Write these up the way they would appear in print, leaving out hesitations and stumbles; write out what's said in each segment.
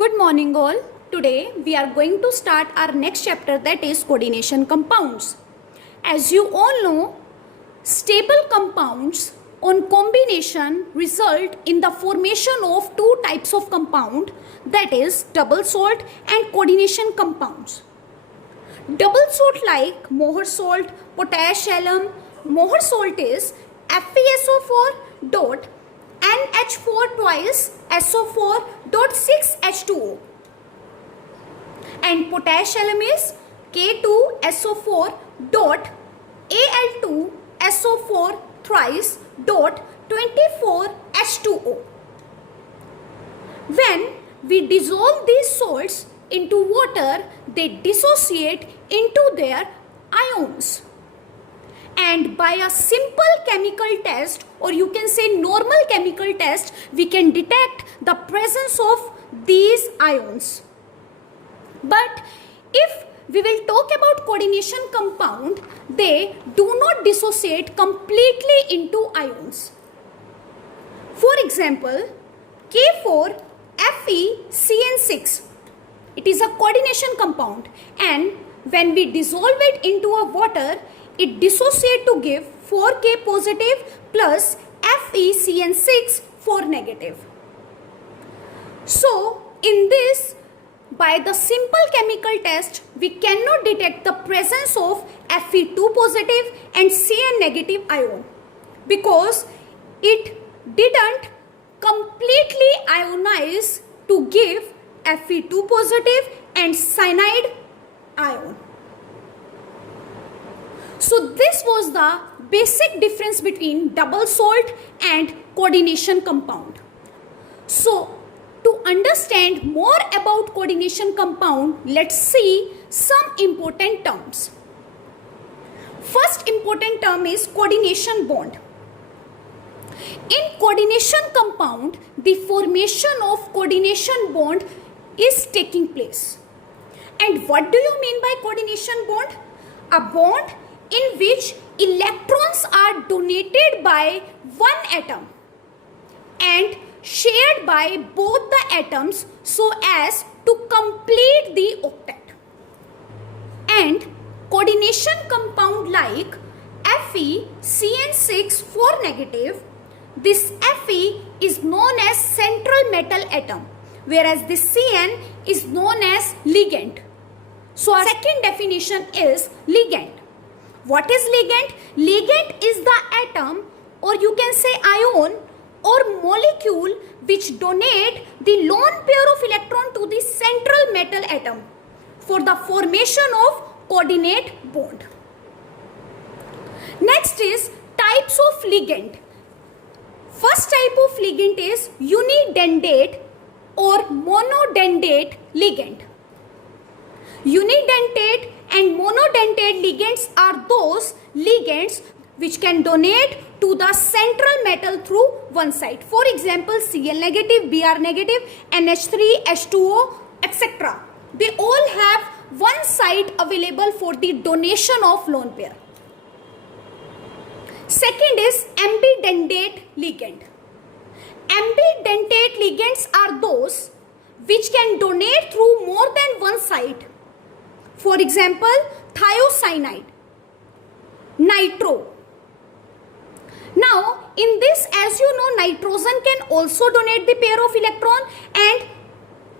Good morning all. Today we are going to start our next chapter, that is coordination compounds. As you all know, stable compounds on combination result in the formation of two types of compound, that is double salt and coordination compounds. Double salt like Mohr salt, potash alum. Mohr salt is FeSO4 dot NH4 twice SO4 dot 6H2O, and potash alum is K2SO4 dot Al2 SO4 thrice dot 24H2O. When we dissolve these salts into water, they dissociate into their ions. And by a simple chemical test, or you can say normal chemical test, we can detect the presence of these ions. But if we will talk about coordination compound, they do not dissociate completely into ions. For example, K4FeCN6, it is a coordination compound, and when we dissolve it into a water, it dissociates to give 4K positive plus FeCN6 4 negative. So in this, by the simple chemical test, we cannot detect the presence of Fe2 positive and Cn negative ion because it didn't completely ionize to give Fe2 positive and cyanide ion. So this was the basic difference between double salt and coordination compound. So to understand more about coordination compound, let's see some important terms. First important term is coordination bond. In coordination compound, the formation of coordination bond is taking place. And what do you mean by coordination bond? A bond in which electrons are donated by one atom and shared by both the atoms so as to complete the octet. And coordination compound like FeCN6 4 negative, this Fe is known as central metal atom, whereas this Cn is known as ligand. So our second definition is ligand. What is ligand? Ligand is the atom, or you can say ion or molecule which donate the lone pair of electron to the central metal atom for the formation of coordinate bond. Next is types of ligand. First type of ligand is unidentate or monodentate ligand. Unidentate and monodentate ligands are those ligands which can donate to the central metal through one side. For example, Cl negative, Br negative, NH3, H2O, etc. They all have one side available for the donation of lone pair. Second is ambidentate ligand. Ambidentate ligands are those which can donate through more than one side. For example, thiocyanide, nitro. Now, in this, as you know, nitrogen can also donate the pair of electron and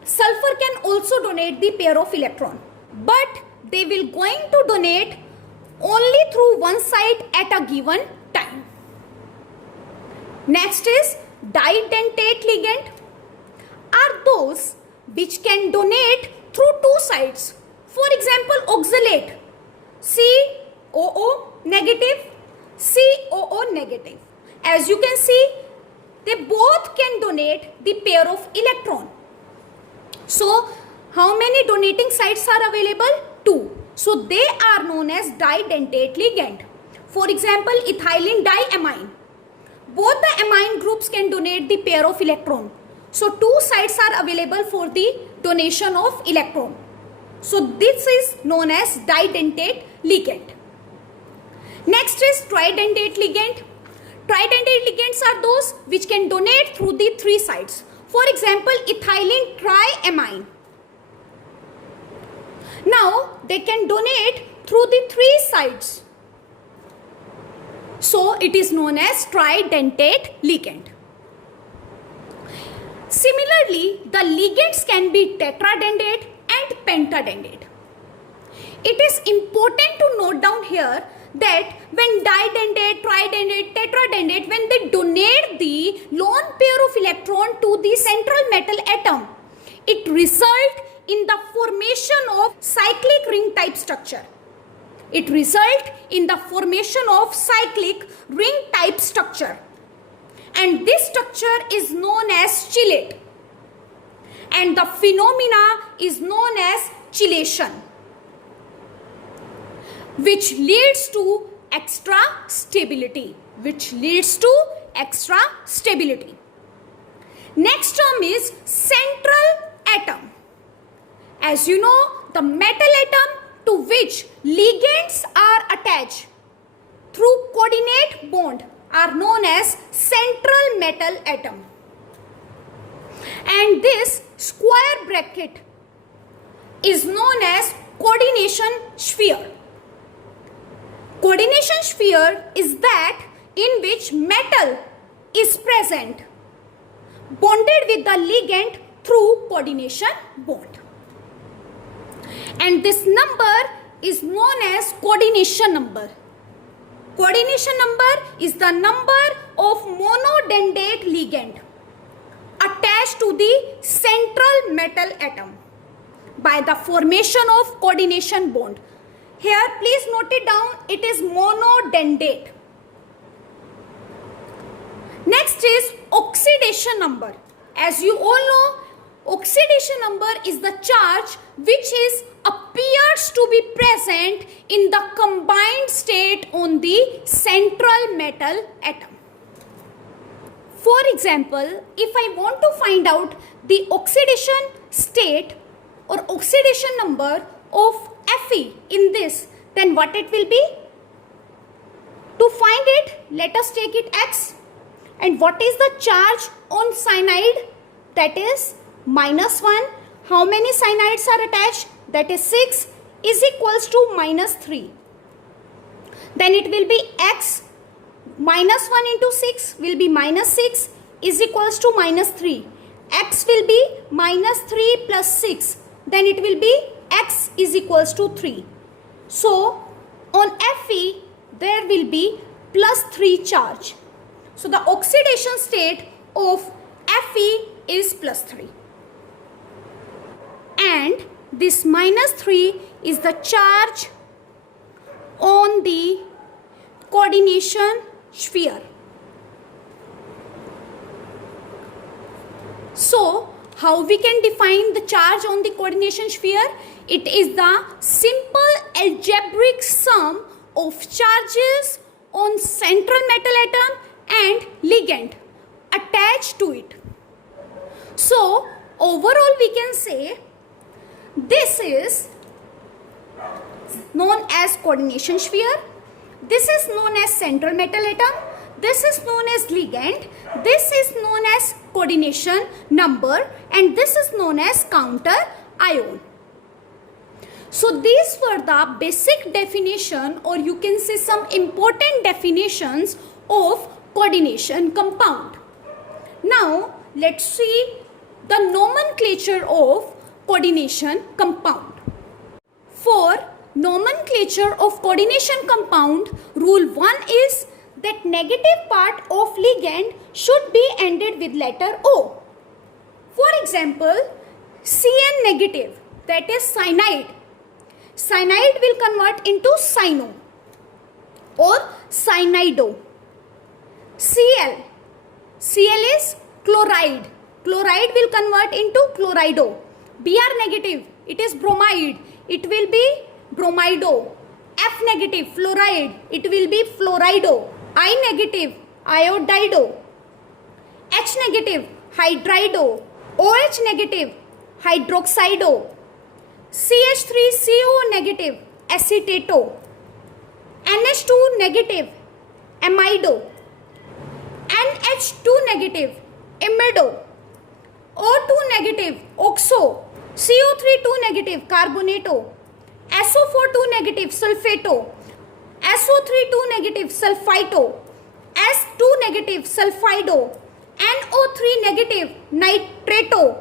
sulfur can also donate the pair of electron. But they will going to donate only through one side at a given time. Next is didentate ligand are those which can donate through two sides. For example, oxalate, COO negative, COO negative. As you can see, they both can donate the pair of electron. So, how many donating sites are available? Two. So, they are known as didentate ligand. For example, ethylene diamine. Both the amine groups can donate the pair of electron. So, two sites are available for the donation of electron. So, this is known as didentate ligand. Next is tridentate ligand. Tridentate ligands are those which can donate through the three sides. For example, ethylene triamine. Now they can donate through the three sides. So it is known as tridentate ligand. Similarly, the ligands can be tetradentate and pentadentate. It is important to note down here that when didentate, tridentate, tetradentate, when they donate the lone pair of electron to the central metal atom, it results in the formation of cyclic ring type structure. It results in the formation of cyclic ring type structure. And this structure is known as chelate. And the phenomena is known as chelation, which leads to extra stability. Next term is central atom. As you know, the metal atom to which ligands are attached through coordinate bond are known as central metal atom. And this square bracket is known as coordination sphere. Coordination sphere is that in which metal is present bonded with the ligand through coordination bond. And this number is known as coordination number. Coordination number is the number of monodendate ligand attached to the central metal atom by the formation of coordination bond. Here please note it down, it is monodendate. Next is oxidation number. As you all know, oxidation number is the charge which appears to be present in the combined state on the central metal atom. For example, if I want to find out the oxidation state or oxidation number of Fe in this, then what it will be? To find it, let us take it X. And what is the charge on cyanide? That is -1. How many cyanides are attached? That is 6 is equals to -3. Then it will be X. -1 into 6 will be -6 is equals to -3. X will be -3 plus 6. Then it will be X is equals to 3. So on Fe there will be +3 charge. So the oxidation state of Fe is +3. And this -3 is the charge on the coordination sphere. So how we can define the charge on the coordination sphere? It is the simple algebraic sum of charges on central metal atom and ligand attached to it. So overall we can say this is known as coordination sphere, this is known as central metal atom, this is known as ligand, this is known as coordination number, and this is known as counter ion. So these were the basic definition, or you can say some important definitions of coordination compound. Now let's see the nomenclature of coordination compound. For nomenclature of coordination compound, rule 1 is that negative part of ligand should be ended with letter O. For example, Cn negative, that is cyanide. Cyanide will convert into cyano or cyanido. Cl is chloride. Chloride will convert into chlorido. Br negative, it is bromide. It will be bromido. F negative, fluoride. It will be fluorido. I negative, iodido. H negative, hydrido. OH negative, hydroxido. CH3CO negative, acetato. NH2 negative, amido. NH2 negative, imido. O2 negative, oxo. CO3 2 negative, carbonato. SO4 2 negative, sulfato. SO3 2 negative, sulfito. S2 negative, sulfido. NO3 negative, nitrato.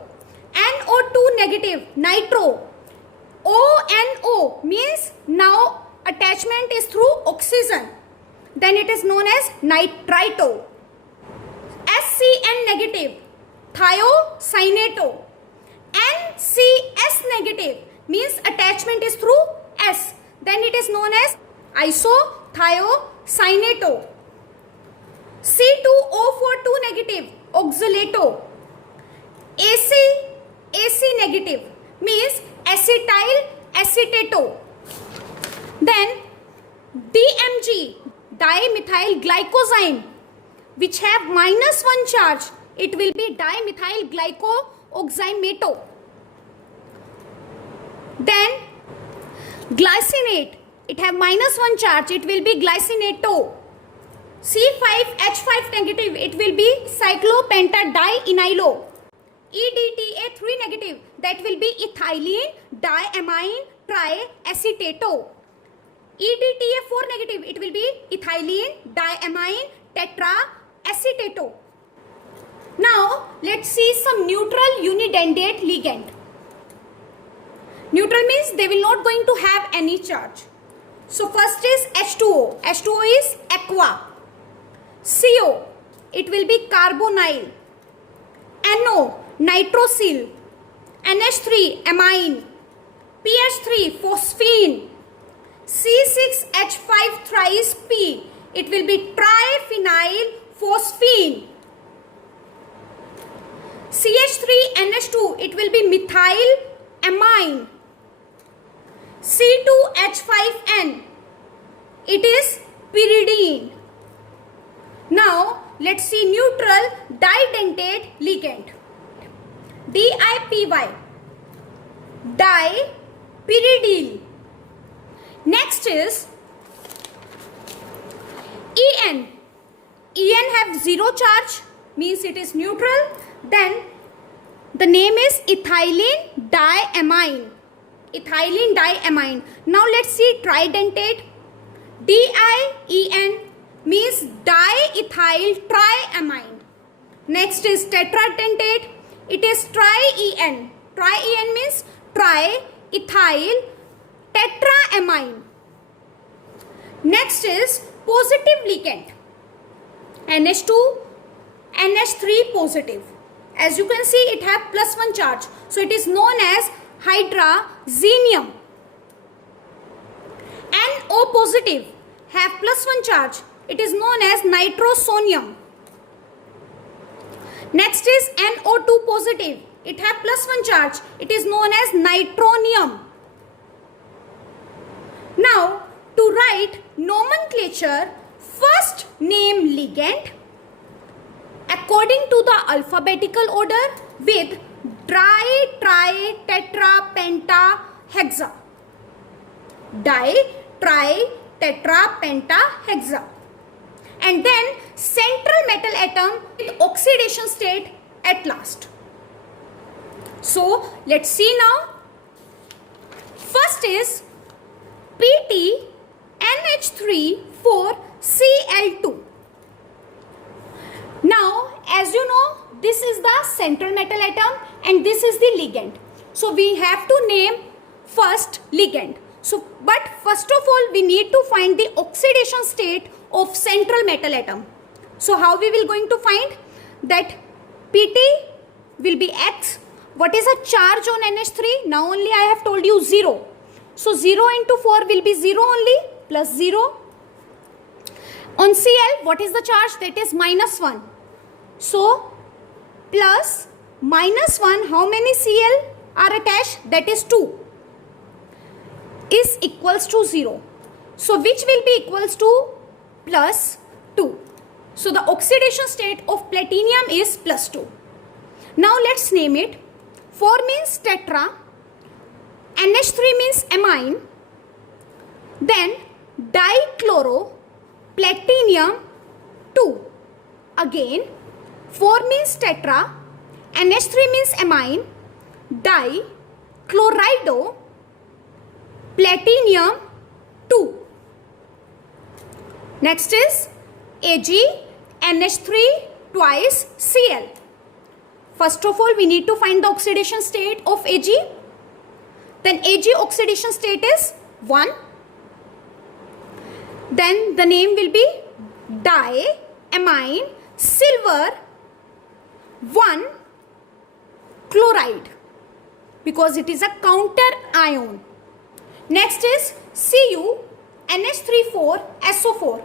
NO2 negative, nitro. ONO means now attachment is through oxygen. Then it is known as nitrito. SCN negative, thiocyanato. NCS negative means attachment is through S. Then it is known as isothiocyanato. C2O4 2 negative, oxalato. AC negative means acetyl acetato. Then DMG, dimethyl glycosine, which have -1 charge, it will be dimethyl glycooxymato. Then glycinate, it have -1 charge, it will be glycinato. C5H5 negative, it will be cyclopentadienylo. EDTA3 negative, that will be ethylene diamine triacetato. EDTA4 negative, it will be ethylene diamine tetraacetato. Now let's see some neutral unidentate ligand. Neutral means they will not going to have any charge. So first is H2O. H2O is aqua. CO, it will be carbonyl. NO, nitrosyl. NH3, amine. PH3, phosphine. C6H5 thrice P, it will be triphenyl phosphine. CH3NH2, it will be methyl amine. C2H5N, it is pyridine. Now let's see neutral didentate ligand. DIPY, dipyridyl. Next is EN. EN have 0 charge, means it is neutral. Then the name is ethylene diamine. Ethylene diamine. Now let's see tridentate. DIEN means diethyl triamine. Next is tetradentate. It is tri-EN. Tri-EN means triethyl tetraamine. Next is positive ligand. NH2, NH3 positive. As you can see, it have +1 charge. So it is known as hydrazinium. NO positive have +1 charge. It is known as nitrosonium. Next is NO2 positive. It have +1 charge. It is known as nitronium. Now, to write nomenclature, first name ligand according to the alphabetical order with di, tri, tetra, penta, hexa. Di, tri, tetra, penta, hexa. And then central metal atom with oxidation state at last. So let's see now. First is PT NH3 4 Cl2. Now as you know, this is the central metal atom and this is the ligand. So we have to name first ligand. So but first of all we need to find the oxidation state of central metal atom. So how we will going to find that? PT will be X. What is a charge on NH3? Now only I have told you 0. So 0 into 4 will be 0 only, plus 0. On Cl, what is the charge? That is -1. So plus -1, how many Cl are attached? That is 2. Is equals to 0. So which will be equals to +2. So the oxidation state of platinum is +2. Now let's name it. 4 means tetra. NH3 means amine. Then dichloro platinum 2. Again 4 means tetra. NH3 means amine, di, chlorido, platinum 2. Next is Ag, NH3 twice Cl. First of all, we need to find the oxidation state of Ag. Then Ag oxidation state is 1. Then the name will be diamine silver 1 chloride, because it is a counter ion. Next is Cu NH34 SO4.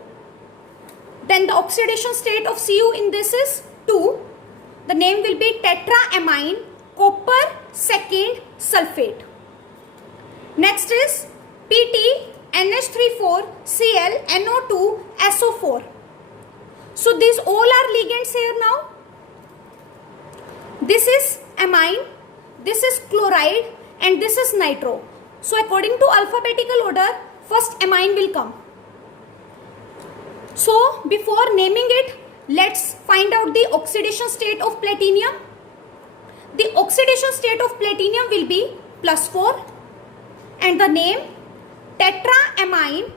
Then the oxidation state of Cu in this is 2. The name will be tetraamine copper 2nd sulfate. Next is PT NH34 Cl NO2 SO4. So these all are ligands here now. This is amine, this is chloride, and this is nitro. So according to alphabetical order, first amine will come. So before naming it, let's find out the oxidation state of platinum. The oxidation state of platinum will be +4, and the name tetraamine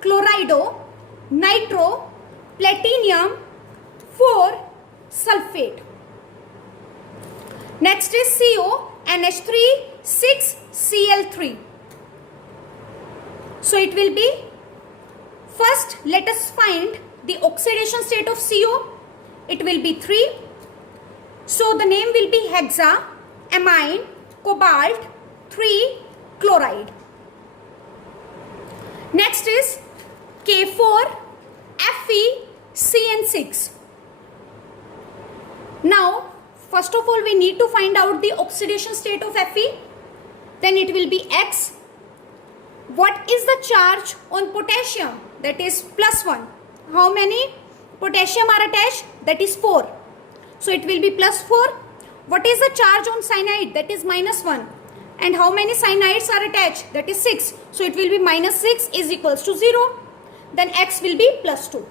chlorido nitro platinum 4 sulfate. Next is CO NH3 6 Cl3. So it will be, first let us find the oxidation state of CO. It will be 3. So the name will be hexaamine cobalt 3 chloride. Next is K4 FeCN6. Now first of all, we need to find out the oxidation state of Fe. Then it will be X. What is the charge on potassium? That is +1. How many potassium are attached? That is 4. So it will be +4. What is the charge on cyanide? That is -1. And how many cyanides are attached? That is 6. So it will be -6 is equals to 0. Then X will be +2.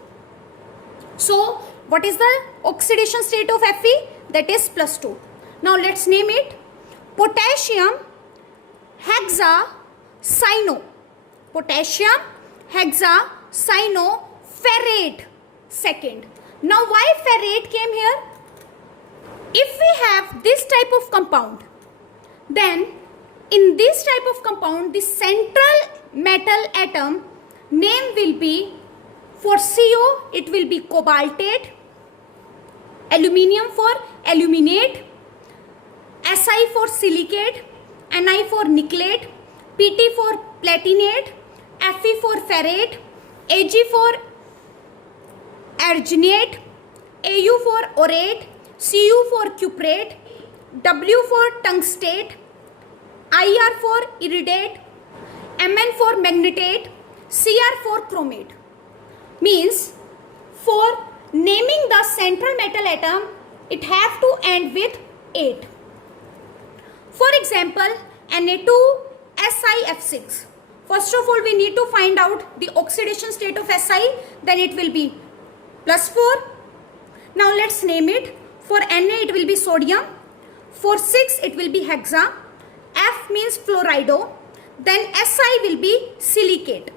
So what is the oxidation state of Fe? That is +2. Now let's name it potassium hexacyano. Potassium hexacyanoferrate 2nd. Now why ferrate came here? If we have this type of compound, then in this type of compound, the central metal atom name will be, for CO it will be cobaltate, aluminium for aluminate, Si for silicate, Ni for nickelate, Pt for platinate, Fe for ferrate, Ag for arginate, Au for orate, Cu for cuprate, W for tungstate, Ir for iridate, Mn for magnetate, Cr for chromate. Means for naming the central metal atom, it have to end with 8. For example, Na2SiF6. First of all, we need to find out the oxidation state of Si. Then it will be +4. Now let's name it. For Na it will be sodium. For 6 it will be hexa. F means fluorido. Then Si will be silicate.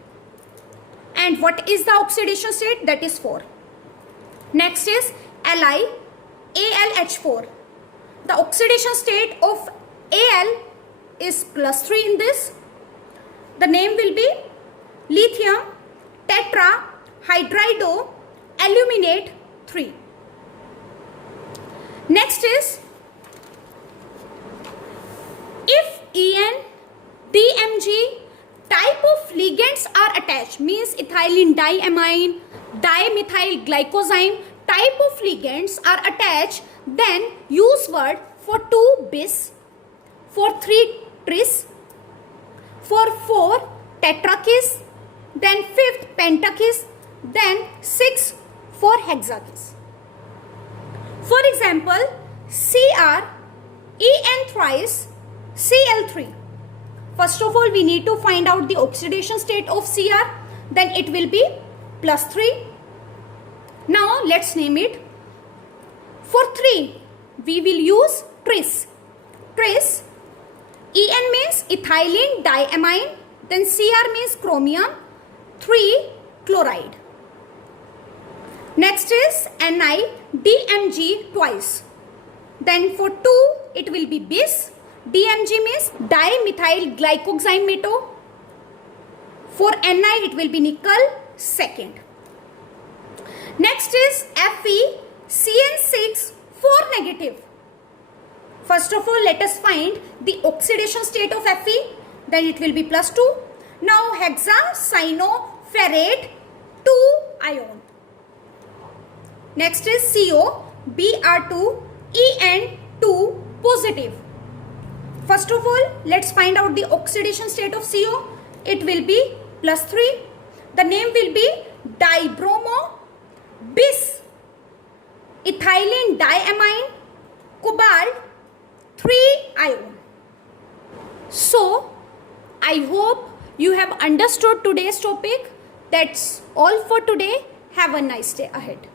And what is the oxidation state? That is 4. Next is Li, AlH4. The oxidation state of Al is +3 in this. The name will be lithium tetrahydrido aluminate 3. Next is, if En, DMG type of ligands are attached, means ethylene diamine, dimethyl glycosine type of ligands are attached, then use word for 2 bis, for 3 tris, for 4 tetrakis, then 5th pentakis, then 6 for hexakis. For example, Cr, En thrice, Cl3. First of all, we need to find out the oxidation state of Cr. Then it will be +3. Now let's name it. For 3, we will use tris. Tris. En means ethylene diamine. Then Cr means chromium. 3 chloride. Next is Ni, DMg twice. Then for 2 it will be bis. DMg means dimethyl glycoxime metal. For Ni it will be nickel second. Next is Fe, CN6 4 negative. First of all, let us find the oxidation state of Fe. Then it will be plus 2. Now hexacyanoferrate 2 ion. Next is CO, Br2, En2 positive. First of all, let's find out the oxidation state of CO. It will be plus 3. The name will be dibromo bis ethylene diamine cobalt 3 ion. So, I hope you have understood today's topic. That's all for today. Have a nice day ahead.